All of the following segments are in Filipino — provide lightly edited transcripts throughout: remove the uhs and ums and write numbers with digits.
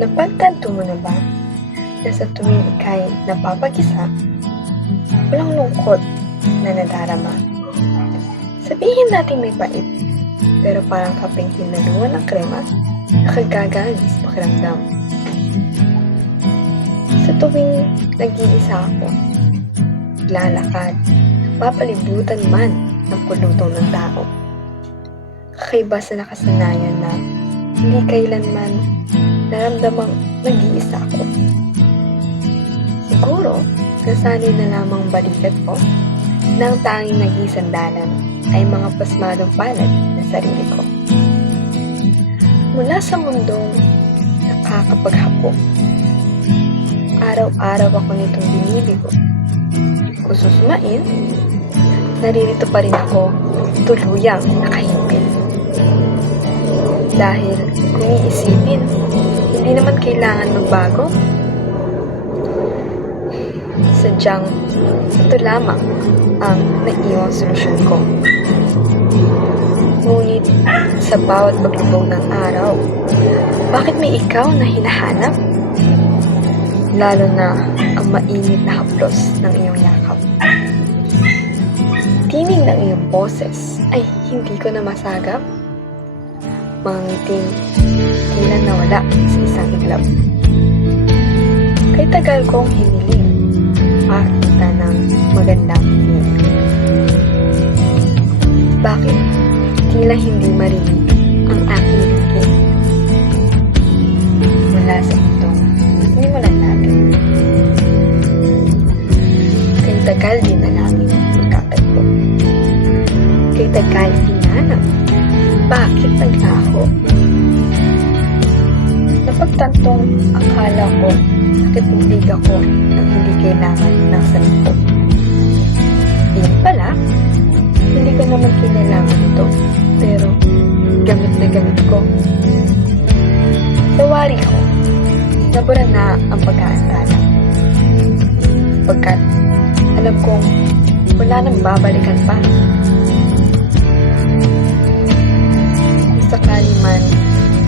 Napagtanto mo na ba na sa tuwing ika'y napapag-isa, walang lungkot na nadarama? Sabihin natin may pait, pero parang kapeng hinaluan ng krema, nakagagaan sa pakiramdam. Sa tuwing nag-iisa ako, lalakad, papalibutan man ng pulutong ng tao. Kakaiba sa nakasanayan na hindi kailanman naramdamang nag-iisa ako. Siguro, nasanay na lamang balikat ko na ang tanging nag-iisandalan ay mga pasmadong palad ng sarili ko. Mula sa mundong nakakapaghapok, araw-araw ako nitong binibigo. Kung susumain, naririto pa rin ako tuluyang nakahimpil. Dahil kung iisipin, hindi naman kailangan magbago. Sadyang ito lamang ang naiwang solusyon ko. Ngunit sa bawat paglubog ng araw, bakit may ikaw na hinahanap? Lalo na ang mainit na haplos ng iyong yakap. Tinig ng iyong boses ay hindi ko na masagap. Mga ngiting tila nawala sa isang iglap. Kay tagal kong hiniling makakita ng magandang feeling. Bakit tila hindi marinig ang aking lingking? Mula sa itong sinimulan natin. Kay tagal din na namin magkatagpo. Kay tagal hinanap. Bakit naglaho? Napagtantong akala ko nakititig ako ng hindi kailangan ng santo. Yan pala, hindi ko naman kailangan ito, pero gamit na gamit ko. Sa wari ko, nabura na ang pag-aantala. Pagkat alam kong wala nang babalikan pa. Sakali man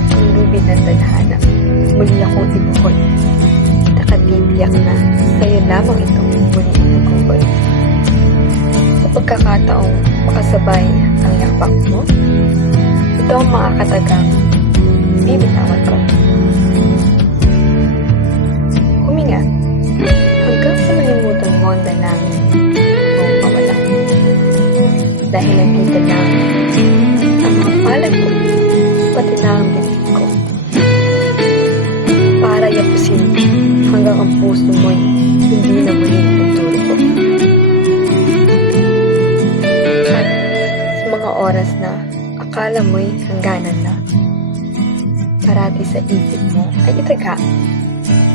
ang lubid ng tadhana, muli akong ibuhol. Nakatitiyak na sa'yo lamang itong muli inugugoy. Sa pagkakataong makasabay ang yakpak mo, ito ang makakatagang bibitawan ko. Huminga hanggang sa malimutan mo ang dalangin mong mawala. Dahil nandito lang ang mga palad ko, pati na ang bibig ko. Para yapusin hanggang ang puso mo'y hindi na muling tuturo. At sa mga oras na akala mo'y hangganan na, parati sa isip mo ay itaga,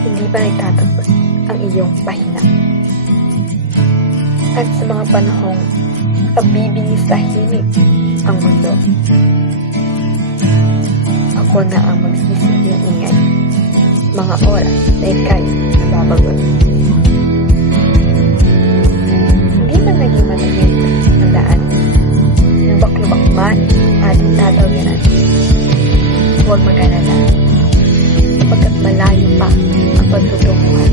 hindi pa nagtatapos ang iyong pahina. At sa mga panahong nakabibingis sa himig ang mundo, ako na ang magsisilbing ingay mga oras na ika'y nababagot. Hindi man naging matahid ang daan, lubak-lubak man ating tatawiran. Huwag mag-alala, sapagkat malayo pa ang pagtutunguhan.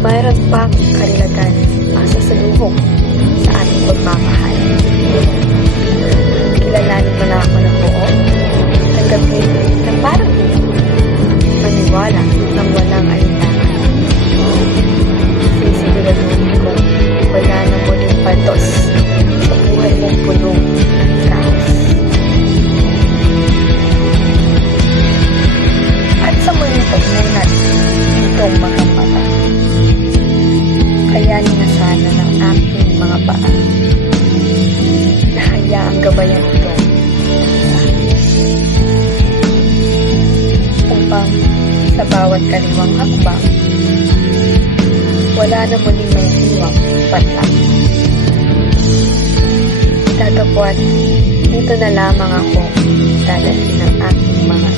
Mayroon pang karilagan ang sasalubong sa ating pagmamahal. Kilalanin mo na ako ng buo, tanggapin na parang hindi, maniwala ng walang alinlangan. Sisiguraduhin ko wala na muling paltos sa buhay mong punong ng kaos. At sa muling pagmunat itong mga mata, kayanin na sana ng aking mga paa na hayaang gabayan ito upang sa bawat kaliwang hakbang wala na muling may iwang patlang. Tatapos dito na lamang ako dadalhin ng aking mga